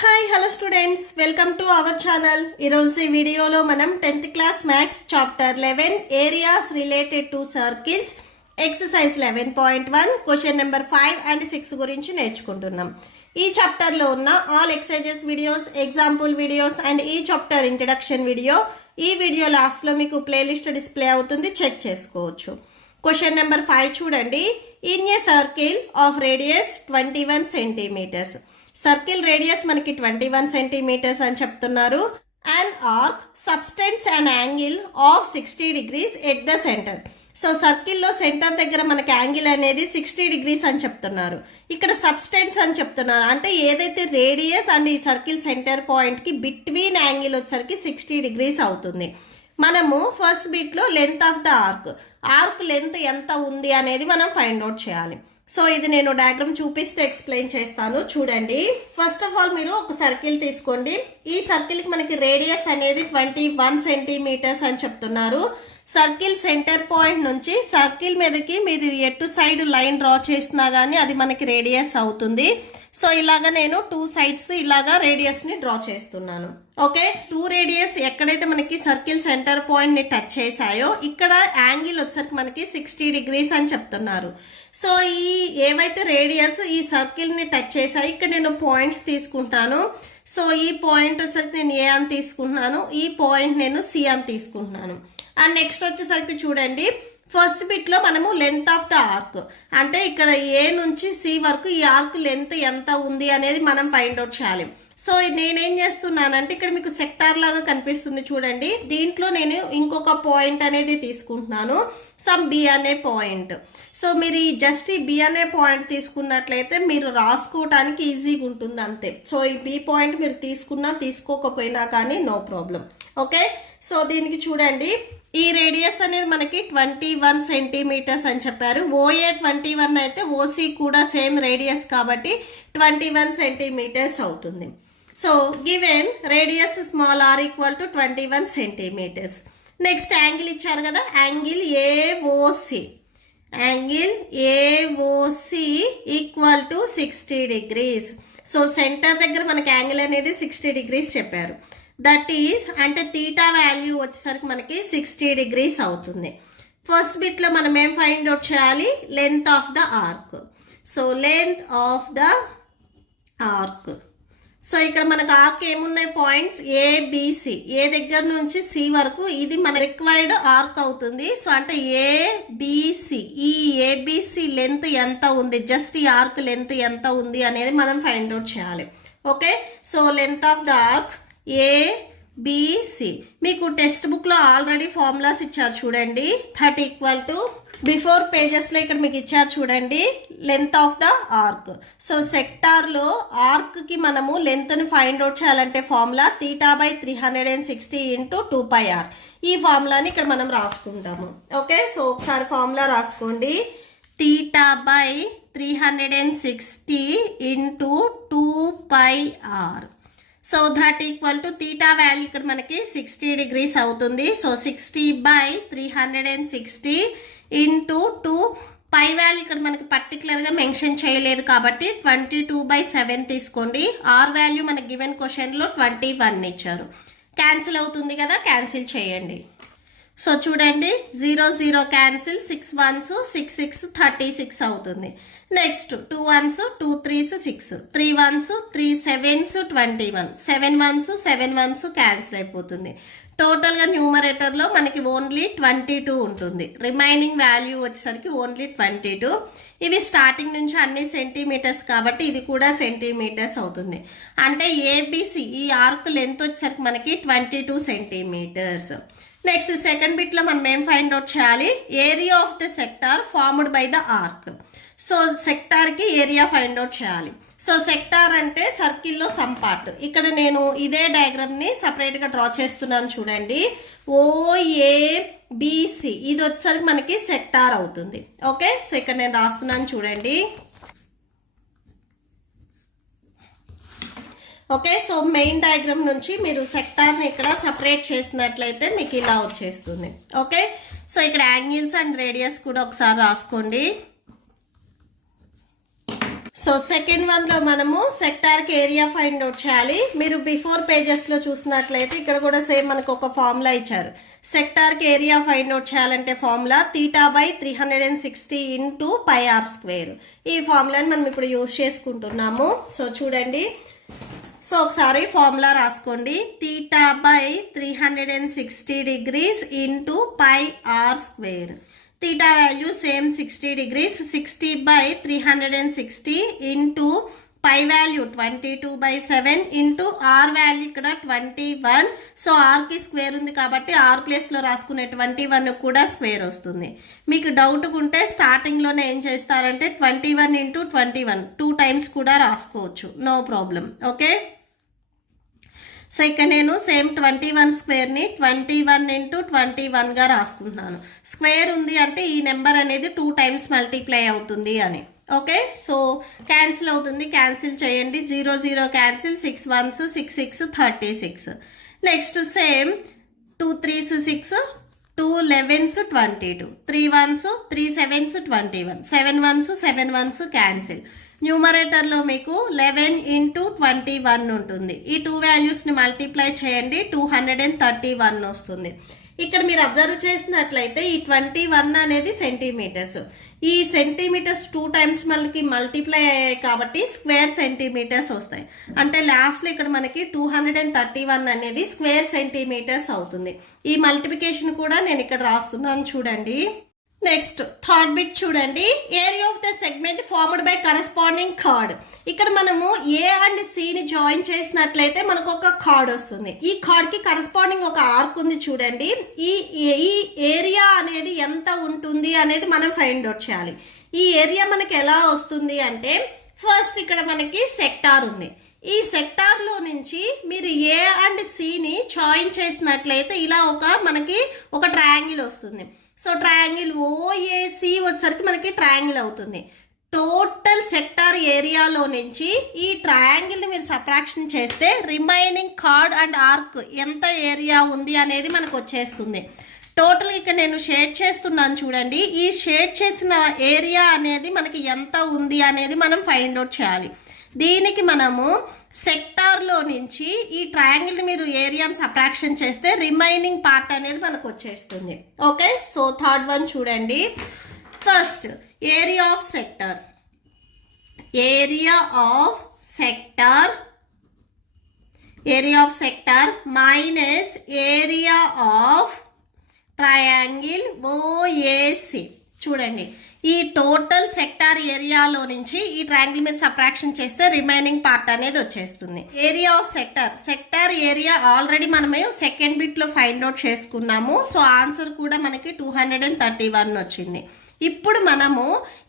Hi hello students, welcome to our channel. ఈరోజు ఈ వీడియోలో మనం 10th class maths chapter 11 areas related to circles exercise 11.1 question number 5 and 6 గురించి నేర్చుకుంటున్నాం. ఈ చాప్టర్లో ఉన్న all exercises videos, example videos and ఈ చాప్టర్ ఇంట్రడక్షన్ వీడియో ఈ వీడియో లాస్ట్లో మీకు ప్లేలిస్ట్ డిస్ప్లే అవుతుంది, చెక్ చేసుకోవచ్చు. క్వశ్చన్ నెంబర్ 5 చూడండి. In a circle of radius 21 centimetres. Circle radius మనకి 21 సెంటీమీటర్స్ అని చెప్తున్నారు. And arc substance and angle of 60 degrees at the centre. So సర్కిల్లో సెంటర్ దగ్గర మనకి యాంగిల్ అనేది 60 degrees అని చెప్తున్నారు. ఇక్కడ సబ్స్టెన్స్ అని చెప్తున్నారు, అంటే ఏదైతే రేడియస్ అండ్ ఈ సర్కిల్ సెంటర్ పాయింట్కి బిట్వీన్ యాంగిల్ వచ్చేసరికి 60 degrees అవుతుంది. మనము ఫస్ట్ బిట్లో length of the arc length ఎంత ఉంది అనేది మనం ఫైండ్ అవుట్ చేయాలి. సో ఇది నేను డయాగ్రామ్ చూపిస్తే ఎక్స్ప్లెయిన్ చేస్తాను, చూడండి. ఫస్ట్ ఆఫ్ ఆల్ మీరు ఒక సర్కిల్ తీసుకోండి. ఈ సర్కిల్కి మనకి రేడియస్ అనేది 21 సెంటీమీటర్స్ అని చెప్తున్నారు. సర్కిల్ సెంటర్ పాయింట్ నుంచి సర్కిల్ మీదకి మీరు ఎటు సైడ్ లైన్ డ్రా చేసినా కానీ అది మనకి రేడియస్ అవుతుంది. సో ఇలాగా నేను 2 sides ఇలాగా రేడియస్ని డ్రా చేస్తున్నాను. ఓకే, 2 రేడియస్ ఎక్కడైతే మనకి సర్కిల్ సెంటర్ పాయింట్ని టచ్ చేశాయో ఇక్కడ యాంగిల్ వచ్చేసరికి మనకి 60 degrees అని చెప్తున్నారు. సో ఈ ఏవైతే రేడియస్ ఈ సర్కిల్ని టచ్ చేశాయో ఇక్కడ నేను పాయింట్స్ తీసుకుంటాను. సో ఈ పాయింట్ వచ్చేసరికి నేను ఏ అని తీసుకుంటున్నాను, ఈ పాయింట్ నేను సి అని తీసుకుంటున్నాను. అండ్ నెక్స్ట్ వచ్చేసరికి చూడండి, ఫస్ట్ బిట్లో మనము లెంత్ ఆఫ్ ద ఆర్క్, అంటే ఇక్కడ ఏ నుంచి సి వరకు ఈ ఆర్క్ లెంత్ ఎంత ఉంది అనేది మనం ఫైండ్ అవుట్ చేయాలి. సో నేనేం చేస్తున్నానంటే ఇక్కడ మీకు సెక్టార్ లాగా కనిపిస్తుంది చూడండి, దీంట్లో నేను ఇంకొక పాయింట్ అనేది తీసుకుంటున్నాను, సమ్ బి అనే పాయింట్. సో మీరు ఈ జస్ట్ ఈ బి అనే పాయింట్ తీసుకున్నట్లయితే మీరు రాసుకోవడానికి ఈజీగా ఉంటుంది అంతే. సో ఈ బి పాయింట్ మీరు తీసుకున్నా తీసుకోకపోయినా కానీ నో ప్రాబ్లం. ఓకే, సో దీనికి చూడండి, ఈ రేడియస్ అనేది మనకి 21 సెంటీమీటర్స్ అని చెప్పారు. ఓఏ 21 అయితే ఓసి కూడా సేమ్ రేడియస్ కాబట్టి 21 సెంటీమీటర్స్ అవుతుంది. So given radius small r equal to 21 centimetres. Next angle ఇచ్చారు కదా, angle AOC, angle AOC equal to 60 degrees. So centre దగ్గర మనకి యాంగిల్ అనేది 60 degrees చెప్పారు. దట్ ఈస్ అంటే తీటా వాల్యూ వచ్చేసరికి మనకి 60 degrees అవుతుంది. ఫస్ట్ బిట్లో మనం ఏం ఫైండ్ అవుట్ చేయాలి, length of the arc. So length of the arc. So ఇక్కడ మనకు ఆర్క్ ఏమున్నాయి, పాయింట్స్ ఏబిసి, ఏ దగ్గర నుంచి సి వరకు ఇది మన రిక్వైర్డ్ ఆర్క్ అవుతుంది. సో అంటే ఏబిసి, ఈ ఏబిసి లెంత్ ఎంత ఉంది, జస్ట్ ఈ ఆర్క్ లెంత్ ఎంత ఉంది అనేది మనం ఫైండ్ అవుట్ చేయాలి. Okay, so length of the arc ABC. మీకు టెక్స్ట్ బుక్లో ఆల్రెడీ ఫార్ములాస్ ఇచ్చారు చూడండి, దట్ ఈక్వల్ టు బిఫోర్ పేజెస్లో ఇక్కడ మీకు ఇచ్చారు చూడండి, length of the arc. So సెక్టార్లో ఆర్క్కి మనము లెంత్ని ఫైండ్ అవుట్ చేయాలంటే ఫార్ములా θ/360 × 2πr. ఈ ఫార్ములాని ఇక్కడ మనం రాసుకుంటాము. ఓకే, సో ఒకసారి ఫార్ములా రాసుకోండి, θ/360 × 2πr. So that equal to theta value ఇక్కడ మనకి 60 degrees అవుతుంది. సో 60/360 × 2, పై వాల్యూ ఇక్కడ మనకి పర్టికులర్గా మెన్షన్ చేయలేదు కాబట్టి 22/7 తీసుకోండి. ఆర్ వాల్యూ మనకి గివెన్ క్వశ్చన్లో 21 ఇచ్చారు. క్యాన్సిల్ అవుతుంది కదా, క్యాన్సిల్ చేయండి. సో చూడండి, 0 0 క్యాన్సిల్, 6 1s 6 6 36 అవుతుంది. Next 2 1s 2 3s 6, 3 1s 3 7s 21, 7 1s 7 1s cancel అయిపోతుంది. టోటల్గా న్యూమరేటర్లో మనకి ఓన్లీ 22 ఉంటుంది. రిమైనింగ్ వాల్యూ వచ్చేసరికి ఓన్లీ 22. ఇవి స్టార్టింగ్ నుంచి అన్ని సెంటీమీటర్స్ కాబట్టి ఇది కూడా సెంటీమీటర్స్ అవుతుంది. అంటే ఏబిసి ఈ ఆర్క్ లెంత్ వచ్చేసరికి మనకి 22 సెంటీమీటర్స్. నెక్స్ట్ సెకండ్ బిట్లో మనం ఏం ఫైండ్ అవుట్ చేయాలి, area of the sector formed by the arc. So సెక్టార్కి ఏరియా ఫైండ్ అవుట్ చేయాలి. సో సెక్టార్ అంటే సర్కిల్లో సమ్ పార్ట్. ఇక్కడ నేను ఇదే డయాగ్రామ్ని సపరేట్గా డ్రా చేస్తున్నాను చూడండి, ఓఏబిసి ఇది వచ్చేసరికి మనకి సెక్టార్ అవుతుంది. ఓకే, సో ఇక్కడ నేను రాస్తున్నాను చూడండి. ఓకే, సో మెయిన్ డయాగ్రామ్ నుంచి మీరు సెక్టార్ని ఇక్కడ సపరేట్ చేసినట్లయితే మీకు ఇలా వచ్చేస్తుంది. ఓకే, సో ఇక్కడ యాంగిల్స్ అండ్ రేడియస్ కూడా ఒకసారి రాసుకోండి. సో సెకండ్ వన్లో మనము సెక్టార్కి ఏరియా ఫైండ్ అవుట్ చేయాలి. మీరు బిఫోర్ పేజెస్లో చూసినట్లయితే ఇక్కడ కూడా సేమ్ మనకు ఒక ఫార్ములా ఇచ్చారు. సెక్టార్కి ఏరియా ఫైండ్ అవుట్ చేయాలంటే ఫార్ములా θ/360 ఇంటూ πr². ఈ ఫార్ములాని మనం ఇప్పుడు యూజ్ చేసుకుంటున్నాము. సో చూడండి, సో ఒకసారి ఫార్ములా రాసుకోండి. θ/360 degrees into πr². theta value same 60 degrees. 60/360 into pi value 22/7 into r value ఇక్కడ 21. సో r కి స్క్వేర్ ఉంది కాబట్టి r ప్లేస్లో రాసుకునే 21 కూడా స్క్వేర్ వస్తుంది. మీకు డౌట్ ఉంటే స్టార్టింగ్లోనే ఏం చేస్తారంటే 21 into 21 2 టైమ్స్ కూడా రాసుకోవచ్చు, నో ప్రాబ్లం. ఓకే, సో ఇక్కడ నేను సేమ్ 21 స్క్వేర్ని 21 into 21గా రాసుకుంటున్నాను. స్క్వేర్ ఉంది అంటే ఈ నెంబర్ అనేది 2 టైమ్స్ మల్టిప్లై అవుతుంది అని. ఓకే, సో క్యాన్సిల్ అవుతుంది, క్యాన్సిల్ చేయండి. 0 0 cancel, 6 1s 6 6 36. Next same 2 3s 6, 2 11s 22, 3 1s 3 7s 21, 7 1s 7 1s cancel. న్యూమరేటర్లో మీకు 11 into 21 ఉంటుంది. ఈ 2 వాల్యూస్ని మల్టిప్లై చేయండి, 231 వస్తుంది. ఇక్కడ మీరు అబ్జర్వ్ చేసినట్లయితే ఈ 21 అనేది సెంటీమీటర్స్. ఈ సెంటీమీటర్స్ 2 టైమ్స్ మనకి మల్టిప్లై అయ్యాయి కాబట్టి స్క్వేర్ సెంటీమీటర్స్ వస్తాయి. అంటే లాస్ట్లో ఇక్కడ మనకి 231 అనేది స్క్వేర్ సెంటీమీటర్స్ అవుతుంది. ఈ మల్టిప్లికేషన్ కూడా నేను ఇక్కడ రాస్తున్నాను చూడండి. నెక్స్ట్ థర్డ్ బిట్ చూడండి. Area of the segment formed by corresponding card. ఇక్కడ మనము ఏ అండ్ సిని జాయిన్ చేసినట్లయితే మనకు ఒక కార్డ్ వస్తుంది. ఈ కార్డ్కి కరస్పాండింగ్ ఒక ఆర్క్ ఉంది చూడండి. ఈ ఏరియా అనేది ఎంత ఉంటుంది అనేది మనం ఫైండ్ అవుట్ చేయాలి. ఈ ఏరియా మనకి ఎలా వస్తుంది అంటే ఫస్ట్ ఇక్కడ మనకి సెక్టార్ ఉంది. ఈ సెక్టార్లో నుంచి మీరు ఏ అండ్ సిని జాయిన్ చేసినట్లయితే ఇలా మనకి ఒక ట్రయాంగిల్ వస్తుంది. సో ట్రయాంగిల్ ఓఏసి వచ్చేసరికి మనకి ట్రయాంగిల్ అవుతుంది. టోటల్ సెక్టార్ ఏరియాలో నుంచి ఈ ట్రయాంగిల్ని మీరు సబ్ట్రాక్షన్ చేస్తే రిమైనింగ్ కార్డ్ అండ్ ఆర్క్ ఎంత ఏరియా ఉంది అనేది మనకు వచ్చేస్తుంది. టోటల్ ఇక్కడ నేను షేడ్ చేస్తున్నాను చూడండి. ఈ షేడ్ చేసిన ఏరియా అనేది మనకి ఎంత ఉంది అనేది మనం ఫైండ్ అవుట్ చేయాలి. దీనికి మనము సెక్టార్లో నుంచి ఈ ట్రయాంగిల్ని మీరు ఏరియాని సబ్ట్రాక్షన్ చేస్తే రిమైనింగ్ పార్ట్ అనేది మనకు వచ్చేస్తుంది. ఓకే, సో థర్డ్ వన్ చూడండి. First area of sector, area of sector minus area of triangle OAC. చూడండి, ఈ టోటల్ సెక్టార్ ఏరియాలో నుంచి ఈ ట్రయాంగిల్ మీద సబ్ట్రాక్షన్ చేస్తే రిమైనింగ్ పార్ట్ అనేది వచ్చేస్తుంది. Area of sector area already మనమే సెకండ్ బిట్లో ఫైండ్ అవుట్ చేసుకున్నాము. సో ఆన్సర్ కూడా మనకి 231 వచ్చింది. ఇప్పుడు మనము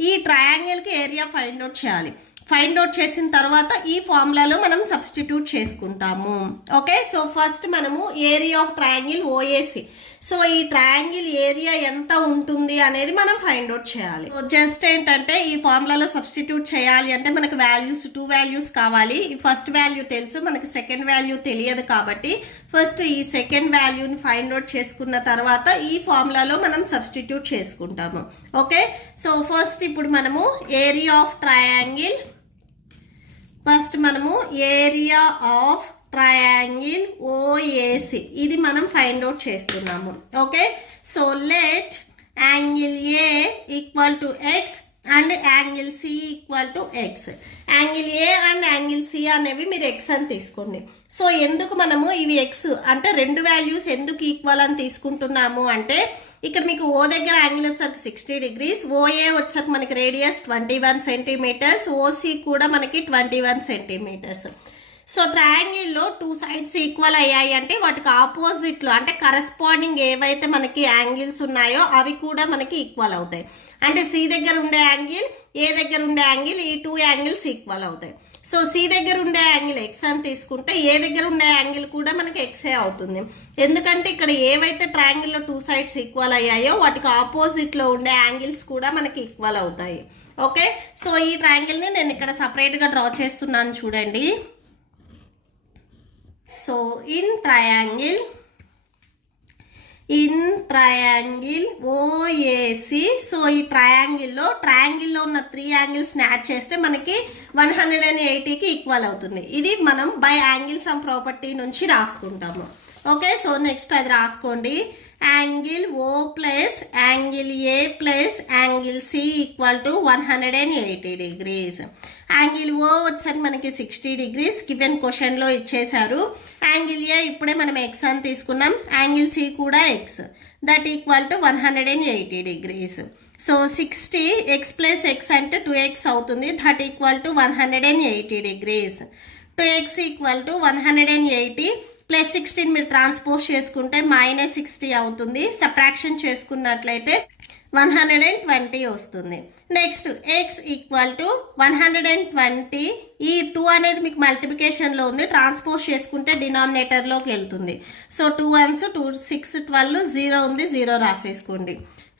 ఈ ట్రయాంగిల్కి ఏరియా ఫైండ్ అవుట్ చేయాలి. ఫైండ్ అవుట్ చేసిన తర్వాత ఈ ఫార్ములాలో మనం సబ్స్టిట్యూట్ చేసుకుంటాము. ఓకే, సో ఫస్ట్ మనము area of triangle OAC. So ఈ ట్రయాంగిల్ ఏరియా ఎంత ఉంటుంది అనేది మనం ఫైండ్ అవుట్ చేయాలి. జస్ట్ ఏంటంటే ఈ ఫార్ములాలో సబ్స్టిట్యూట్ చేయాలి అంటే మనకు వాల్యూస్ 2 వాల్యూస్ కావాలి. ఈ ఫస్ట్ వాల్యూ తెలుసు, మనకి సెకండ్ వాల్యూ తెలియదు కాబట్టి ఫస్ట్ ఈ సెకండ్ వాల్యూని ఫైండ్ అవుట్ చేసుకున్న తర్వాత ఈ ఫార్ములాలో మనం సబ్స్టిట్యూట్ చేసుకుంటాము. ఓకే, సో ఫస్ట్ ఇప్పుడు మనము area of triangle, area of triangle OAC ఇది మనం ఫైండ్ అవుట్ చేస్తున్నాము. Okay, so let angle A equal to x and angle C equal to x. Angle A and angle C అనేవి మీరు X అని తీసుకోండి. So ఎందుకు మనము ఇవి ఎక్స్ అంటే 2 వాల్యూస్ ఎందుకు ఈక్వల్ అని తీసుకుంటున్నాము అంటే ఇక్కడ మీకు ఓ దగ్గర యాంగిల్ వచ్చేసరికి 60 degrees, ఓఏ వచ్చేసరికి మనకి రేడియస్ 21 centimeters, ఓసి కూడా మనకి 21 centimeters. సో ట్రయాంగిల్లో 2 sides ఈక్వల్ అయ్యాయి అంటే వాటికి ఆపోజిట్లో అంటే కరస్పాండింగ్ ఏవైతే మనకి యాంగిల్స్ ఉన్నాయో అవి కూడా మనకి ఈక్వల్ అవుతాయి. అంటే సి దగ్గర ఉండే యాంగిల్, ఏ దగ్గర ఉండే యాంగిల్, ఈ 2 యాంగిల్స్ ఈక్వల్ అవుతాయి. సో సి దగ్గర ఉండే యాంగిల్ ఎక్స్ అని తీసుకుంటే ఏ దగ్గర ఉండే యాంగిల్ కూడా మనకి ఎక్సే అవుతుంది. ఎందుకంటే ఇక్కడ ఏవైతే ట్రయాంగిల్లో 2 sides ఈక్వల్ అయ్యాయో వాటికి ఆపోజిట్లో ఉండే యాంగిల్స్ కూడా మనకి ఈక్వల్ అవుతాయి. ఓకే, సో ఈ ట్రయాంగిల్ని నేను ఇక్కడ సపరేట్గా డ్రా చేస్తున్నాను చూడండి. So in triangle in triangle OAC. So ఈ ట్రయాంగిల్లో ఉన్న 3 యాంగిల్స్ యాడ్ చేస్తే మనకి 180కి ఈక్వల్ అవుతుంది. ఇది మనం బై యాంగిల్ సమ్ ప్రాపర్టీ నుంచి రాసుకుంటాము. ఓకే, సో నెక్స్ట్ అది రాసుకోండి. Angle O plus angle A plus angle C equal to 180 degrees. Angle O వచ్చేసరికి మనకి 60 డిగ్రీస్ గివెన్ క్వశ్చన్లో ఇచ్చేశారు. యాంగిల్ ఏ ఇప్పుడే మనం ఎక్స్ అని తీసుకున్నాం, యాంగిల్ సి కూడా X, that equal to 180 degrees. So 60 X plus X అంటే 2x అవుతుంది, that equal to 180 degrees. 2x equal to 180 plus 16 మీరు ట్రాన్స్పోజ్ చేసుకుంటే -60 అవుతుంది. సబ్ట్రాక్షన్ చేసుకున్నట్లయితే 120 వస్తుంది. Next X equal to 120. ఈ 2 అనేది మీకు మల్టిప్లికేషన్లో ఉంది, ట్రాన్స్పోజ్ చేసుకుంటే డినామినేటర్లోకి వెళ్తుంది. సో 2 1s 2 6 12 0 ఉంది, 0 రాసేసుకోండి.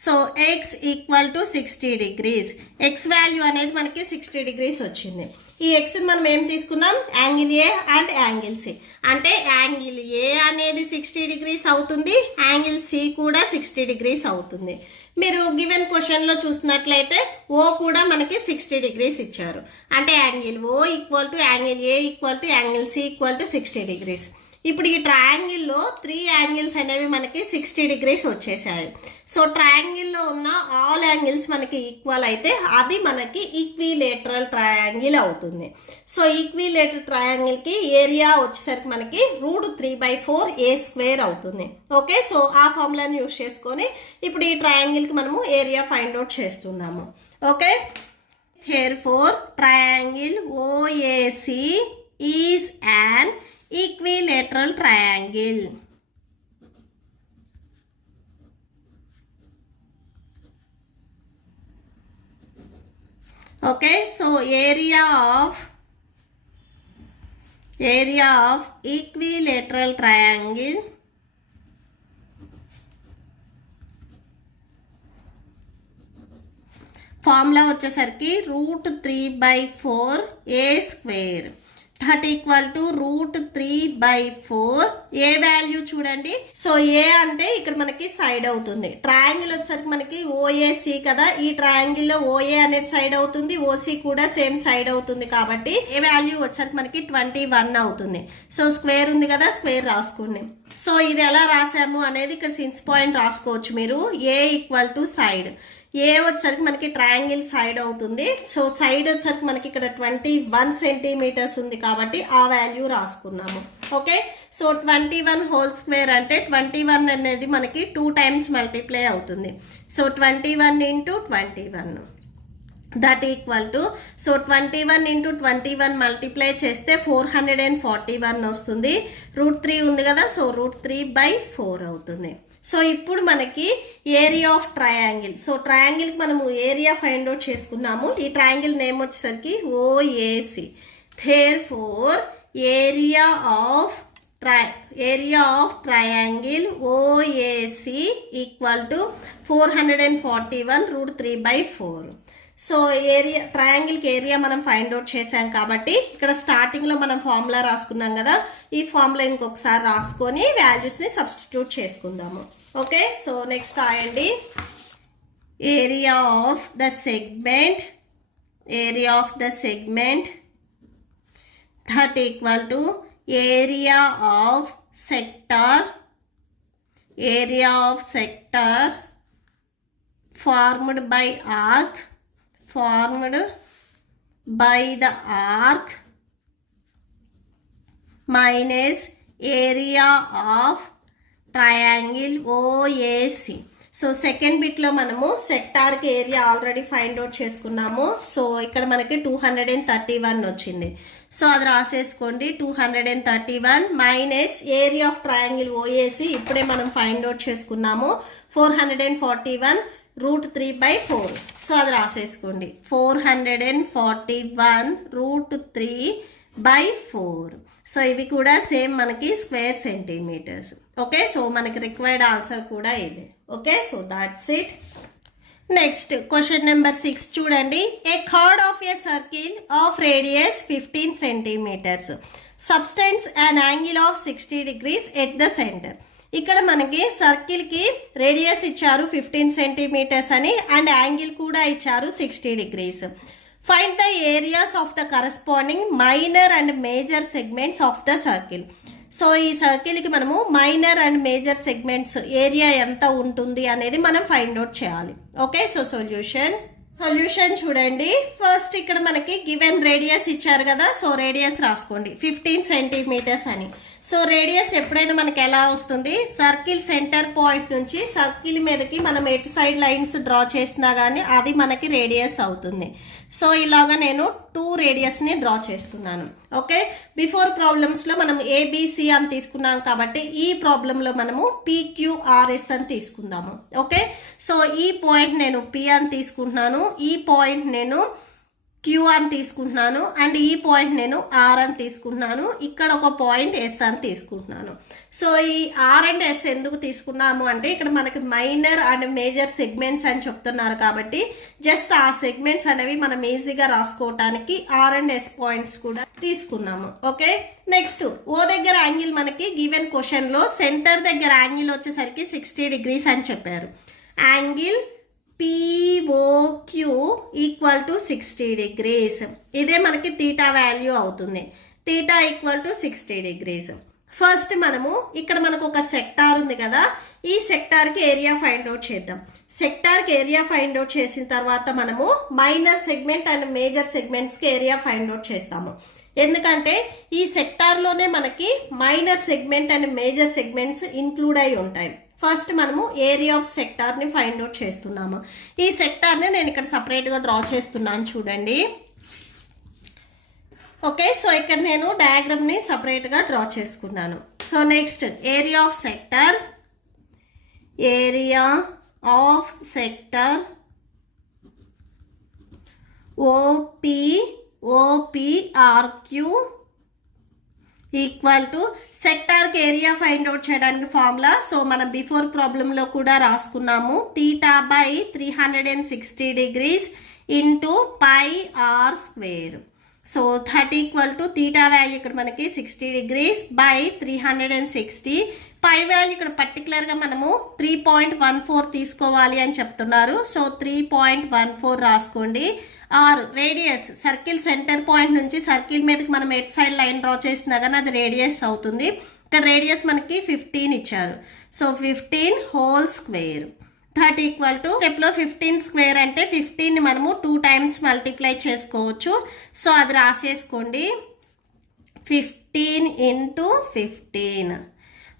So x equal to 60 degrees. X value అనేది మనకి 60 డిగ్రీస్ వచ్చింది. ఈ ఎక్స్ని మనం ఏం తీసుకున్నాం, angle A and angle C. అంటే యాంగిల్ ఏ అనేది 60 డిగ్రీస్ అవుతుంది, యాంగిల్ సి కూడా 60 డిగ్రీస్ అవుతుంది. మీరు గివెన్ క్వశ్చన్లో చూసినట్లయితే ఓ కూడా మనకి 60 డిగ్రీస్ ఇచ్చారు. అంటే angle O equal to angle A equal to angle C equal to 60 degrees. ఇప్పుడు ఈ ట్రయాంగిల్లో 3 యాంగిల్స్ అనేవి మనకి 60 డిగ్రీస్ వచ్చేసాయి. సో ట్రయాంగిల్లో ఉన్న ఆల్ యాంగిల్స్ మనకి ఈక్వల్ అయితే అది మనకి ఈక్విలేటరల్ ట్రయాంగిల్ అవుతుంది. సో ఈక్విలేటరల్ ట్రయాంగిల్కి ఏరియా వచ్చేసరికి మనకి √3/4 a² అవుతుంది. ఓకే, సో ఆ ఫార్ములాని యూస్ చేసుకొని ఇప్పుడు ఈ ట్రయాంగిల్కి మనము ఏరియా ఫైండ్ అవుట్ చేస్తున్నాము. Okay, therefore triangle OAC is an equilateral triangle. Okay, so area of equilateral triangle formula వచ్చేసరికి √3/4 a², that equal to √3/4. A value చూడండి. సో ఏ అంటే ఇక్కడ మనకి సైడ్ అవుతుంది. ట్రయాంగిల్ వచ్చేసరికి మనకి ఓఏసి కదా, ఈ ట్రయాంగిల్లో ఓఏ అనేది సైడ్ అవుతుంది, ఓసి కూడా సేమ్ సైడ్ అవుతుంది. కాబట్టి ఏ వాల్యూ వచ్చేసరికి మనకి 21 అవుతుంది. సో స్క్వేర్ ఉంది కదా, స్క్వేర్ రాసుకోండి. సో ఇది ఎలా రాసాము అనేది ఇక్కడ సిన్స్ పాయింట్ రాసుకోవచ్చు మీరు. ఏ ఈక్వల్ టు సైడ్, ఏ వచ్చేసరికి మనకి ట్రయాంగిల్ సైడ్ అవుతుంది. సో సైడ్ వచ్చేసరికి మనకి ఇక్కడ 21 సెంటీమీటర్స్ ఉంది కాబట్టి ఆ వాల్యూ రాసుకున్నాము. ఓకే, సో 21² అంటే 21 అనేది మనకి 2 టైమ్స్ మల్టిప్లై అవుతుంది. So 21 × 21 that equal to, so 21 × 21 multiply చేస్తే 441 వస్తుంది. √3 ఉంది కదా, సో √3/4 అవుతుంది. సో ఇప్పుడు మనకి ఏరియా ఆఫ్ ట్రయాంగిల్. సో ట్రయాంగిల్కి మనము ఏరియా ఫైండ్ అవుట్ చేసుకున్నాము. ఈ ట్రయాంగిల్ నేమ్ వచ్చేసరికి OAC. therefore area of triangle OAC equal to 441 √3/4. So area ట్రయాంగిల్కి ఏరియా మనం ఫైండ్ అవుట్ చేసాం కాబట్టి ఇక్కడ స్టార్టింగ్లో మనం ఫార్ములా రాసుకున్నాం కదా, ఈ ఫార్ములా ఇంకొకసారి రాసుకొని వాల్యూస్ని సబ్స్టిట్యూట్ చేసుకుందాము. ఓకే, సో నెక్స్ట్ రాయండి. Area of the segment that equal to area of sector formed by the arc minus area of triangle OAC. So second బిట్లో మనము సెక్టార్కి ఏరియా ఆల్రెడీ ఫైండ్ అవుట్ చేసుకున్నాము. సో ఇక్కడ మనకి 231 వచ్చింది. సో అది రాసేసుకోండి. 231 minus area of triangle OAC ఇప్పుడే మనం ఫైండ్ అవుట్ చేసుకున్నాము 441 √3/4. సో అది రాసేసుకోండి. 441 √3/4. సో ఇవి కూడా సేమ్ మనకి స్క్వేర్ సెంటీమీటర్స్. ఓకే, సో మనకి రిక్వైర్డ్ ఆన్సర్ కూడా ఇదే. Okay, so that's it. Next question number 6 చూడండి. A chord of a circle of radius 15 centimetres subtends an angle of 60 degrees at the center. ఇక్కడ మనకి సర్కిల్కి radius ఇచ్చారు 15 centimetres అని and angle కూడా ఇచ్చారు 60 degrees. Find the areas of the corresponding minor and major segments of the circle. So ఈ సర్కిల్కి మనము minor and major segments area ఎంత ఉంటుంది అనేది మనం ఫైండ్ అవుట్ చేయాలి. ఓకే, సో సొల్యూషన్ చూడండి. ఫస్ట్ ఇక్కడ మనకి గివెన్ రేడియస్ ఇచ్చారు కదా, సో రేడియస్ రాసుకోండి 15 సెంటీమీటర్స్ అని. సో రేడియస్ ఎప్పుడైనా మనకి ఎలా వస్తుంది, సర్కిల్ సెంటర్ పాయింట్ నుంచి సర్కిల్ మీదకి మనం ఎటు సైడ్ లైన్స్ డ్రా చేసినా కానీ అది మనకి రేడియస్ అవుతుంది. సో ఇలాగా నేను 2 రేడియస్ని డ్రా చేస్తున్నాను. ఓకే, బిఫోర్ ప్రాబ్లమ్స్లో మనం ఏబిసి అని తీసుకున్నాం కాబట్టి ఈ ప్రాబ్లంలో మనము పిక్యూఆర్ఎస్ అని తీసుకుందాము. ఓకే, సో ఈ పాయింట్ నేను పి అని తీసుకుంటున్నాను, ఈ పాయింట్ నేను క్యూ అని తీసుకుంటున్నాను అండ్ ఈ పాయింట్ నేను ఆర్ అని తీసుకుంటున్నాను, ఇక్కడ ఒక పాయింట్ ఎస్ అని తీసుకుంటున్నాను. సో ఈ ఆర్ అండ్ ఎస్ ఎందుకు తీసుకున్నాము అంటే ఇక్కడ మనకి మైనర్ అండ్ మేజర్ సెగ్మెంట్స్ అని చెప్తున్నారు కాబట్టి జస్ట్ ఆ సెగ్మెంట్స్ అనేవి మనం ఈజీగా రాసుకోవటానికి ఆర్ అండ్ ఎస్ పాయింట్స్ కూడా తీసుకున్నాము. ఓకే, నెక్స్ట్ ఓ దగ్గర యాంగిల్ మనకి గివెన్ క్వశ్చన్లో సెంటర్ దగ్గర యాంగిల్ వచ్చేసరికి 60 degrees అని చెప్పారు. Angle POQ equal to 60 degrees. ఇదే మనకి తీటా వాల్యూ అవుతుంది. Theta equal to 60 degrees. First మనము ఇక్కడ మనకు ఒక సెక్టార్ ఉంది కదా, ఈ సెక్టార్కి ఏరియా ఫైండ్ అవుట్ చేద్దాం. సెక్టార్కి ఏరియా ఫైండ్ అవుట్ చేసిన తర్వాత మనము మైనర్ సెగ్మెంట్ అండ్ మేజర్ సెగ్మెంట్స్కి ఏరియా ఫైండ్ అవుట్ చేస్తాము. ఎందుకంటే ఈ సెక్టార్లోనే మనకి minor segment and major segments include అయి ఉంటాయి. ఫస్ట్ మనము ఏరియా ఆఫ్ సెక్టార్ని ఫైండ్ అవుట్ చేస్తున్నాము. ఈ సెక్టార్ని నేను ఇక్కడ సపరేట్గా డ్రా చేస్తున్నాను చూడండి. ఓకే, సో ఇక్కడ నేను డయాగ్రామ్ని సపరేట్గా డ్రా చేసుకున్నాను. So next area of sector OPRQ equal to సెక్టార్కి ఏరియా ఫైండ్ అవుట్ చేయడానికి ఫార్ములా సో మనం బిఫోర్ ప్రాబ్లంలో కూడా రాసుకున్నాము. Theta by 360 degrees into pi r square. So that equal to theta value ఇక్కడ మనకి 60 degrees బై 360. పై వాల్యూ ఇక్కడ పర్టికులర్గా మనము 3.14 తీసుకోవాలి అని చెప్తున్నారు. సో 3.14 రాసుకోండి. R radius circle centre point నుంచి సర్కిల్ మీదకి మనం ఎట్ సైడ్ లైన్ డ్రా చేసినా కానీ అది రేడియస్ అవుతుంది. ఇక్కడ రేడియస్ మనకి 15 ఇచ్చారు. So 15 whole square that equal to స్టెప్లో 15 స్క్వేర్ అంటే 15ని మనము 2 times మల్టిప్లై చేసుకోవచ్చు. సో అది రాసేసుకోండి 15 into 15.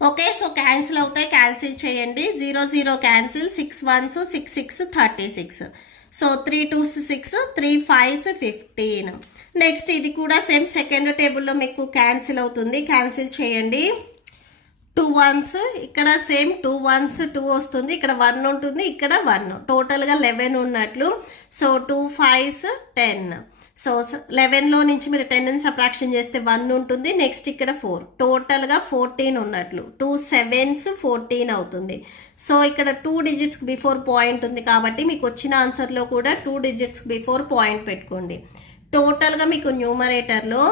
ఓకే, సో క్యాన్సిల్ అవుతాయి, క్యాన్సిల్ చేయండి. 0 0 cancel, 6 1s 6 6 36. So 3 2s 6 3 5s 15. Next ఇది కూడా సేమ్ సెకండ్ టేబుల్లో మీకు క్యాన్సిల్ అవుతుంది, క్యాన్సిల్ చేయండి. 2 1s ఇక్కడ సేమ్ 2 1s 2 వస్తుంది, ఇక్కడ 1 ఉంటుంది, ఇక్కడ 1, టోటల్గా 11 ఉన్నట్లు. So 2 5s 10. సో 11లో నుంచి మీరు 10ని సబ్ట్రాక్షన్ చేస్తే 1 ఉంటుంది, నెక్స్ట్ ఇక్కడ 4, టోటల్గా 14 ఉన్నట్లు. 2 7s 14 అవుతుంది. సో ఇక్కడ 2 digits బిఫోర్ పాయింట్ ఉంది కాబట్టి మీకు వచ్చిన ఆన్సర్లో కూడా 2 digits బిఫోర్ పాయింట్ పెట్టుకోండి. టోటల్గా మీకు న్యూమరేటర్లో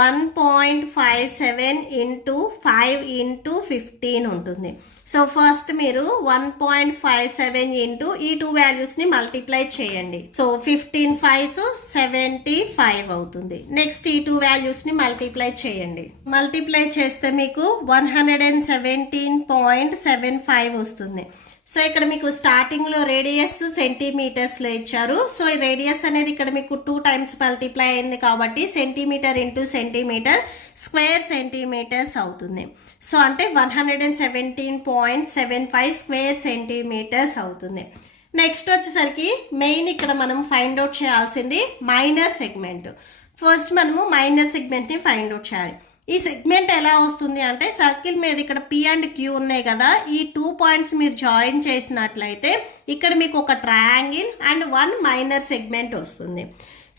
1.57 ఇంటూ 5 ఇంటూ 15 ఉంటుంది. సో ఫస్ట్ మీరు 1.57 ఇంటూ ఈ 2 వాల్యూస్ని మల్టిప్లై చేయండి. సో 15 5s 75 అవుతుంది. నెక్స్ట్ ఈ 2 వాల్యూస్ని మల్టిప్లై చేయండి. మల్టిప్లై చేస్తే మీకు 117.75 వస్తుంది. సో ఇక్కడ మీకు స్టార్టింగ్లో రేడియస్ సెంటీమీటర్స్లో ఇచ్చారు. సో ఈ రేడియస్ అనేది ఇక్కడ మీకు 2 times మల్టిప్లై అయింది కాబట్టి centimetre into centimetre square centimetres అవుతుంది. సో అంటే 117.75 స్క్వేర్ సెంటీమీటర్స్ అవుతుంది. నెక్స్ట్ వచ్చేసరికి మెయిన్ ఇక్కడ మనం ఫైండ్ అవుట్ చేయాల్సింది మైనర్ సెగ్మెంట్. ఫస్ట్ మనము మైనర్ సెగ్మెంట్ని ఫైండ్ అవుట్ చేయాలి. ఈ సెగ్మెంట్ ఎలా వస్తుంది అంటే సర్కిల్ మీద ఇక్కడ P and Q ఉన్నాయి కదా, ఈ 2 points మీరు జాయిన్ చేసినట్లయితే ఇక్కడ మీకు ఒక ట్రయాంగిల్ అండ్ 1 మైనర్ సెగ్మెంట్ వస్తుంది.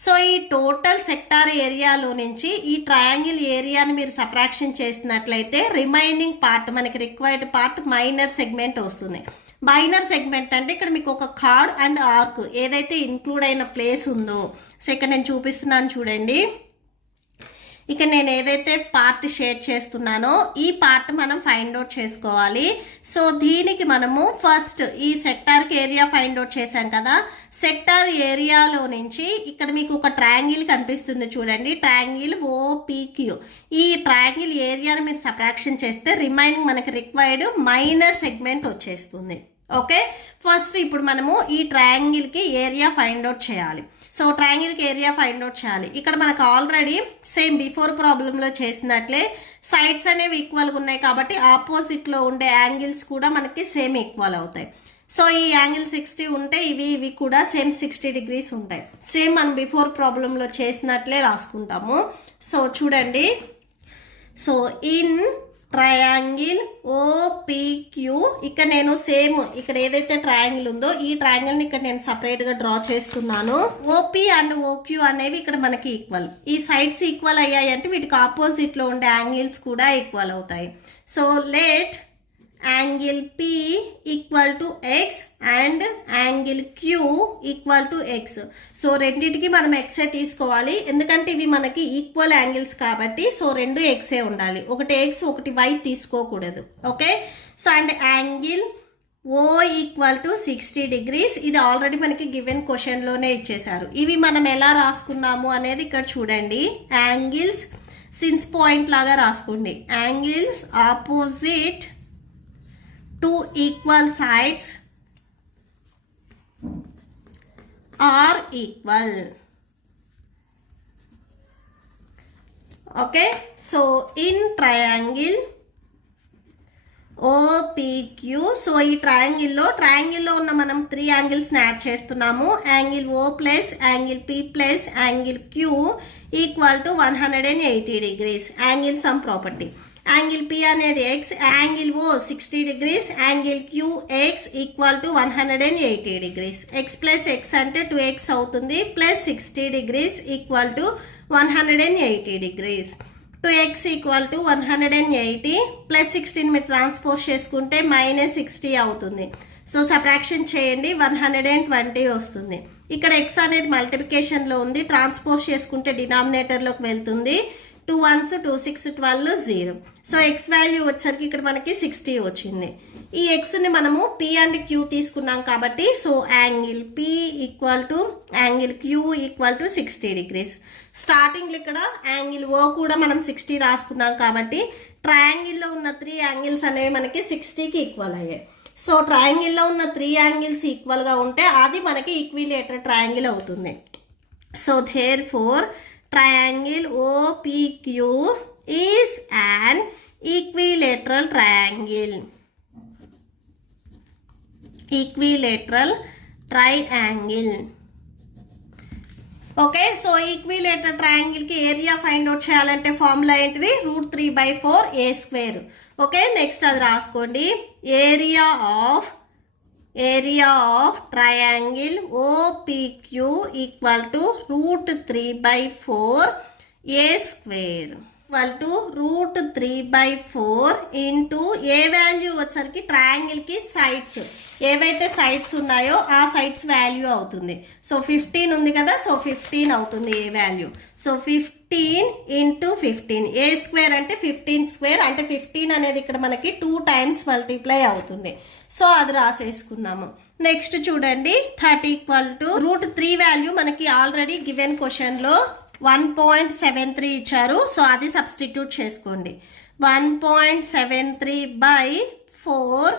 సో ఈ టోటల్ సెక్టార్ ఏరియాలో నుంచి ఈ ట్రయాంగిల్ ఏరియాని మీరు సబ్ట్రాక్షన్ చేసినట్లయితే రిమైనింగ్ పార్ట్ మనకి రిక్వైర్డ్ పార్ట్ మైనర్ సెగ్మెంట్ వస్తుంది. మైనర్ సెగ్మెంట్ అంటే ఇక్కడ మీకు ఒక కార్డ్ అండ్ ఆర్క్ ఏదైతే ఇంక్లూడ్ అయిన ప్లేస్ ఉందో, సో ఇక్కడ నేను చూపిస్తున్నాను చూడండి. ఇక నేను ఏదైతే పార్ట్ షేర్ చేస్తున్నానో ఈ పార్ట్ మనం ఫైండ్ అవుట్ చేసుకోవాలి. సో దీనికి మనము ఫస్ట్ ఈ సెక్టార్కి ఏరియా ఫైండ్ అవుట్ చేసాం కదా, సెక్టార్ ఏరియాలో నుంచి ఇక్కడ మీకు ఒక ట్రయాంగిల్ కనిపిస్తుంది చూడండి, ట్రయాంగిల్ ఓపీక్యూ. ఈ ట్రయాంగిల్ ఏరియాని మీరు సబ్ట్రాక్షన్ చేస్తే రిమైనింగ్ మనకి రిక్వైర్డ్ మైనర్ సెగ్మెంట్ వచ్చేస్తుంది. ఓకే, ఫస్ట్ ఇప్పుడు మనము ఈ ట్రయాంగిల్కి ఏరియా ఫైండ్ అవుట్ చేయాలి. సో ట్రయాంగిల్కి ఏరియా ఫైండ్ అవుట్ చేయాలి. ఇక్కడ మనకు ఆల్రెడీ సేమ్ బిఫోర్ ప్రాబ్లంలో చేసినట్లే సైడ్స్ అనేవి ఈక్వల్గా ఉన్నాయి కాబట్టి ఆపోజిట్లో ఉండే యాంగిల్స్ కూడా మనకి సేమ్ ఈక్వల్ అవుతాయి. సో ఈ యాంగిల్ 60 ఉంటే ఇవి కూడా సేమ్ 60 degrees ఉంటాయి. సేమ్ మనం బిఫోర్ ప్రాబ్లంలో చేసినట్లే రాసుకుంటాము. సో చూడండి, సో ఇన్ ట్రయాంగిల్ ఓపీక్యూ ఇక్కడ నేను సేమ్ ఇక్కడ ఏదైతే ట్రయాంగిల్ ఉందో ఈ ట్రయాంగిల్ని ఇక్కడ నేను సపరేట్గా డ్రా చేస్తున్నాను. ఓపీ అండ్ ఓక్యూ అనేవి ఇక్కడ మనకి ఈక్వల్. ఈ సైడ్స్ ఈక్వల్ అయ్యాయి అంటే వీటికి ఆపోజిట్లో ఉండే యాంగిల్స్ కూడా ఈక్వల్ అవుతాయి. So let angle P equal to x and angle Q equal to X. So రెండింటికి మనం ఎక్సే తీసుకోవాలి ఎందుకంటే ఇవి మనకి ఈక్వల్ యాంగిల్స్ కాబట్టి. సో రెండు ఎక్సే ఉండాలి, ఒకటి ఎక్స్ ఒకటి వై తీసుకోకూడదు. Okay, so and angle O equal to 60 degrees. ఇది ఆల్రెడీ మనకి గివెన్ క్వశ్చన్లోనే ఇచ్చేశారు. ఇవి మనం ఎలా రాసుకున్నాము అనేది ఇక్కడ చూడండి. యాంగిల్స్ సిన్స్ పాయింట్ లాగా రాసుకోండి. Angles opposite two equal sides are equal. Okay, so in triangle OPQ, so ఈ ట్రయాంగిల్లో ఉన్న మనం 3 యాంగిల్స్ని యాడ్ చేస్తున్నాము. Angle O plus angle P plus angle Q equal to 180 degrees. Angle sum property. Angle P అనేది x, angle O 60 degrees, angle Q x equal to 180 degrees. x plus x అంటే 2x అవుతుంది plus 60 degrees equal to 180 degrees. 2x equal to 180 plus 16 మీరు transpose చేసుకుంటే minus 60 అవుతుంది. So subtraction చేయండి 120 వస్తుంది. ఇక్కడ x అనేది మల్టిప్లికేషన్లో ఉంది, ట్రాన్స్పోజ్ చేసుకుంటే డినామినేటర్లోకి వెళ్తుంది. 2 1s 2 6 12 0. సో x వాల్యూ వచ్చరికి ఇక్కడ మనకి 60 వచ్చింది. ఈ xని మనము P అండ్ Q తీసుకున్నాం కాబట్టి so angle P equal to angle Q equal to 60 degrees. స్టార్టింగ్లో ఇక్కడ యాంగిల్ O కూడా మనం 60 రాసుకున్నాం కాబట్టి ట్రయాంగిల్లో ఉన్న 3 యాంగిల్స్ అనేవి మనకి 60కి ఈక్వల్ అయ్యాయి. సో ట్రయాంగిల్లో ఉన్న 3 యాంగిల్స్ ఈక్వల్గా ఉంటే అది మనకి ఈక్విలేటర్ ట్రయాంగిల్ అవుతుంది. So therefore triangle OPQ is an equilateral triangle. Equilateral triangle. Okay, so equilateral ట్రయాంగిల్కి ఏరియా ఫైండ్ అవుట్ చేయాలంటే ఫార్ములా ఏంటిది? √3/4a². ఓకే, నెక్స్ట్ అది రాసుకోండి. Area of triangle OPQ equal to √3/4a² equal to √3/4 into a value వచ్చరికి ట్రయాంగిల్కి sides ఏవైతే sides ఉన్నాయో ఆ సైడ్స్ వాల్యూ అవుతుంది. సో 15 ఉంది కదా, సో 15 అవుతుంది ఏ వాల్యూ. సో 15 ఇంటూ 15 a² అంటే 15² అంటే 15 అనేది ఇక్కడ మనకి 2 times మల్టిప్లై అవుతుంది. సో అది రాసేసుకున్నాము. నెక్స్ట్ చూడండి 30 ఈక్వల్ టు √3 వాల్యూ మనకి ఆల్రెడీ గివెన్ క్వశ్చన్లో 1.73 ఇచ్చారు. సో అది సబ్స్టిట్యూట్ చేసుకోండి. 1.73/4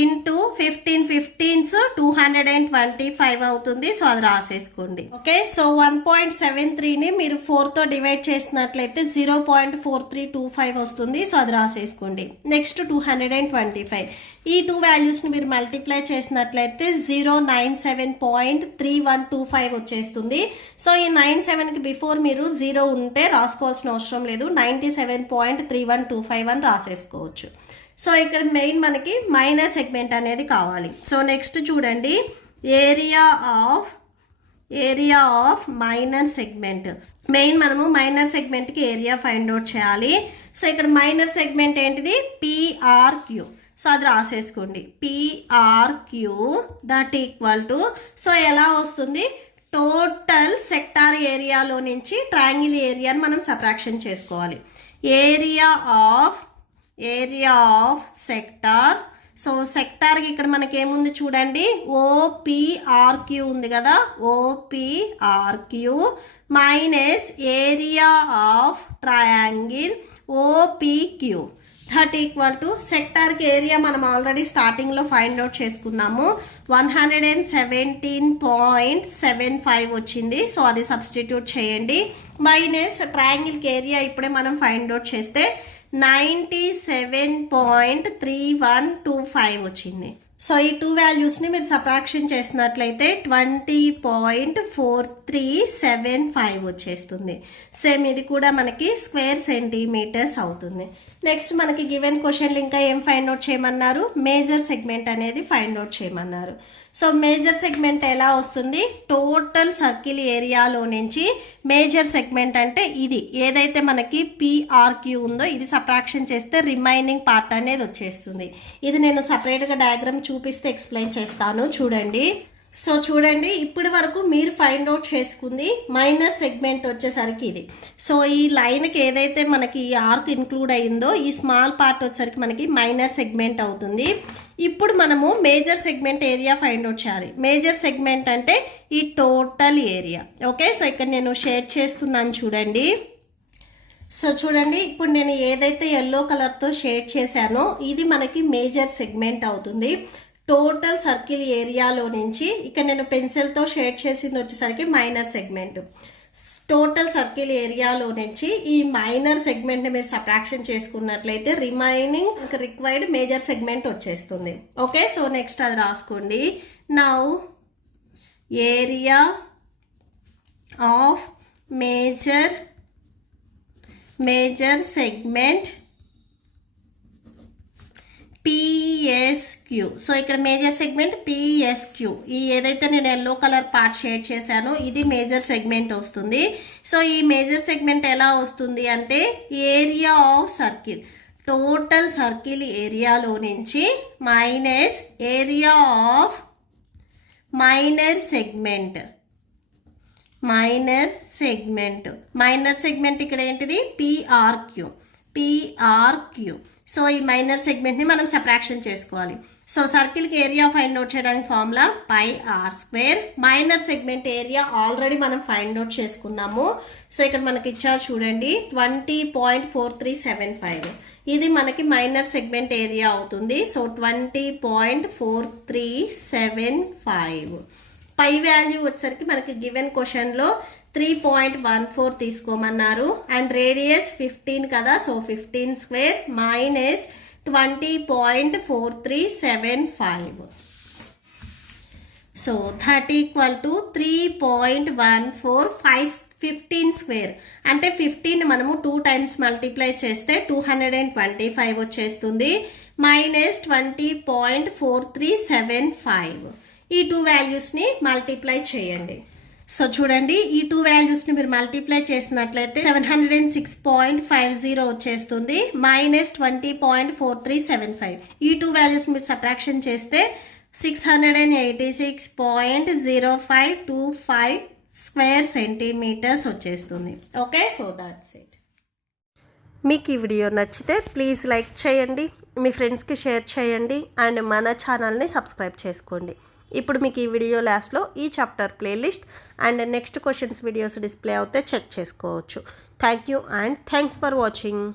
ఇంటూ 15 15s 225 అవుతుంది. సో అది రాసేసుకోండి. ఓకే, సో 1.73ని మీరు 4తో డివైడ్ చేసినట్లయితే 0.4325 వస్తుంది. సో అది రాసేసుకోండి. నెక్స్ట్ 225 ఈ 2 వాల్యూస్ని మీరు మల్టిప్లై చేసినట్లయితే 097.3125 వచ్చేస్తుంది. సో ఈ 97కి బిఫోర్ మీరు 0 ఉంటే రాసుకోవాల్సిన అవసరం లేదు, 97.3125 అని రాసేసుకోవచ్చు. సో ఇక్కడ మెయిన్ మనకి మైనర్ సెగ్మెంట్ అనేది కావాలి. సో నెక్స్ట్ చూడండి area of minor segment. Main మనము మైనర్ సెగ్మెంట్కి ఏరియా ఫైండ్ అవుట్ చేయాలి. సో ఇక్కడ మైనర్ సెగ్మెంట్ ఏంటిది? PRQ. సో అది రాసేసుకోండి. PRQ that equal to so ఎలా వస్తుంది? టోటల్ సెక్టార్ ఏరియాలో నుంచి ట్రయాంగిల్ ఏరియాని మనం సబ్ట్రాక్షన్ చేసుకోవాలి. Area of sector. సో సెక్టార్కి ఇక్కడ మనకి ఏముంది చూడండి, ఓపీఆర్క్యూ ఉంది కదా, OPRQ minus area of triangle OPQ that equal to సెక్టార్కి ఏరియా మనం ఆల్రెడీ స్టార్టింగ్లో ఫైండ్ అవుట్ చేసుకున్నాము. 117.75 వచ్చింది. సో అది సబ్స్టిట్యూట్ చేయండి. మైనస్ ట్రయాంగిల్కి ఏరియా ఇప్పుడే మనం ఫైండ్ అవుట్ చేస్తే 97.3125 వచ్చింది. సో ఈ టూ వాల్యూస్ని మీరు సబ్ట్రాక్షన్ చేసినట్లయితే 20.4375 వచ్చేస్తుంది. సేమ్ ఇది కూడా మనకి స్క్వేర్ సెంటీమీటర్స్ అవుతుంది. నెక్స్ట్ మనకి గివెన్ క్వశ్చన్లు ఇంకా ఏం ఫైండ్ అవుట్ చేయమన్నారు, మేజర్ సెగ్మెంట్ అనేది ఫైండ్ అవుట్ చేయమన్నారు. సో మేజర్ సెగ్మెంట్ ఎలా వస్తుంది, టోటల్ సర్కిల్ ఏరియాలో నుంచి మేజర్ సెగ్మెంట్ అంటే ఇది ఏదైతే మనకి పిఆర్క్యూ ఉందో ఇది సబ్ట్రాక్షన్ చేస్తే రిమైనింగ్ పార్ట్ అనేది వచ్చేస్తుంది. ఇది నేను సపరేట్గా డయాగ్రామ్ చూపిస్తే ఎక్స్ప్లెయిన్ చేస్తాను చూడండి. సో చూడండి, ఇప్పటి వరకు మీరు ఫైండ్ అవుట్ చేసుకుంది మైనర్ సెగ్మెంట్ వచ్చేసరికి ఇది. సో ఈ లైన్కి ఏదైతే మనకి ఈ ఆర్క్ ఇంక్లూడ్ అయ్యిందో ఈ స్మాల్ పార్ట్ వచ్చేసరికి మనకి మైనర్ సెగ్మెంట్ అవుతుంది. ఇప్పుడు మనము major segment area find out చేయాలి. మేజర్ సెగ్మెంట్ అంటే ఈ టోటల్ ఏరియా. ఓకే, సో ఇక్కడ నేను షేర్ చేస్తున్నాను చూడండి. సో చూడండి, ఇప్పుడు నేను ఏదైతే ఎల్లో కలర్తో షేడ్ చేశానో ఇది మనకి మేజర్ సెగ్మెంట్ అవుతుంది. టోటల్ సర్కిల్ ఏరియాలో నుంచి ఇక్కడ నేను పెన్సిల్తో షేడ్ చేసింది వచ్చేసరికి మైనర్ సెగ్మెంట్. టోటల్ సర్కిల్ ఏరియాలో నుంచి ఈ మైనర్ సెగ్మెంట్ని మీరు సబ్ట్రాక్షన్ చేసుకున్నట్లయితే రిమైనింగ్ రిక్వైర్డ్ మేజర్ సెగ్మెంట్ వచ్చేస్తుంది. ఓకే, సో నెక్స్ట్ అది రాసుకోండి. Now area of major segment PSQ. So ఇక్కడ మేజర్ సెగ్మెంట్ పిఎస్క్యూ, ఈ ఏదైతే నేను ఎల్లో కలర్ పార్ట్ షేడ్ చేశానో ఇది మేజర్ సెగ్మెంట్ వస్తుంది. సో ఈ మేజర్ సెగ్మెంట్ ఎలా వస్తుంది అంటే area of circle, total circle ఏరియాలో నుంచి minus area of minor segment ఇక్కడ ఏంటిది పిఆర్క్యూ. సో ఈ మైనర్ సెగ్మెంట్ని మనం సబ్ట్రాక్షన్ చేసుకోవాలి. సో సర్కిల్కి ఏరియా ఫైండ్ అవుట్ చేయడానికి formula πr². Minor segment area already మనం ఫైండ్ అవుట్ చేసుకున్నాము. సో ఇక్కడ మనకి ఇచ్చారు చూడండి 20.4375. ఇది మనకి మైనర్ సెగ్మెంట్ ఏరియా అవుతుంది. సో 20.4375. పై వాల్యూ వచ్చేసరికి మనకి గివెన్ క్వశ్చన్లో 3.14 తీసుకోమన్నారు అండ్ రేడియస్ 15 కదా. So 15² minus 20.4375. So that equal to 3.14 15² అంటే 15 మనము 2 టైమ్స్ మల్టిప్లై చేస్తే 225 వచ్చేస్తుంది మైనస్ 20.4375. ఈ టూ వాల్యూస్ని మల్టిప్లై చేయండి. సో చూడండి, ఈ టూ వాల్యూస్ని మీరు మల్టిప్లై చేసినట్లయితే 706.50 వచ్చేస్తుంది మైనస్ 20.4375. ఈ టూ వాల్యూస్ మీరు సబ్ట్రాక్షన్ చేస్తే 686.0525 స్క్వేర్ సెంటీమీటర్స్ వచ్చేస్తుంది. Okay, so that's it. మీకు ఈ వీడియో నచ్చితే ప్లీజ్ లైక్ చేయండి, మీ ఫ్రెండ్స్కి షేర్ చేయండి అండ్ మన ఛానల్ని సబ్స్క్రైబ్ చేసుకోండి. ఇప్పుడు మీకు ఈ వీడియో లాస్ట్లో ఈ chapter playlist and next questions videos display అవుతే చెక్ చేసుకోవచ్చు. Thank you and thanks for watching.